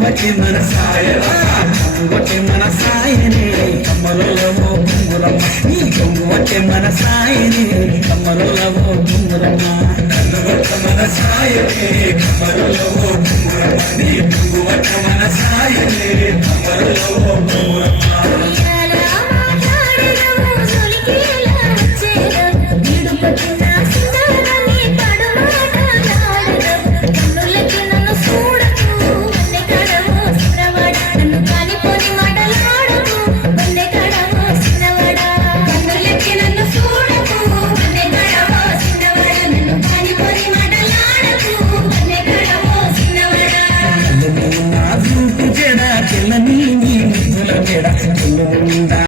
కొట్టి మన సాయరా కొట్టి మన సాయని కమ్మరులవో గుమ్మురమ్మ నీ కొట్టి మన సాయని కమ్మరులవో గుమ్మురమ్మ కొట్ట మన సాయని కమ్మరులవో గుమ్మురమ్మ నీ కొట్ట మన సాయని కమ్మరులవో గుమ్మురమ్మ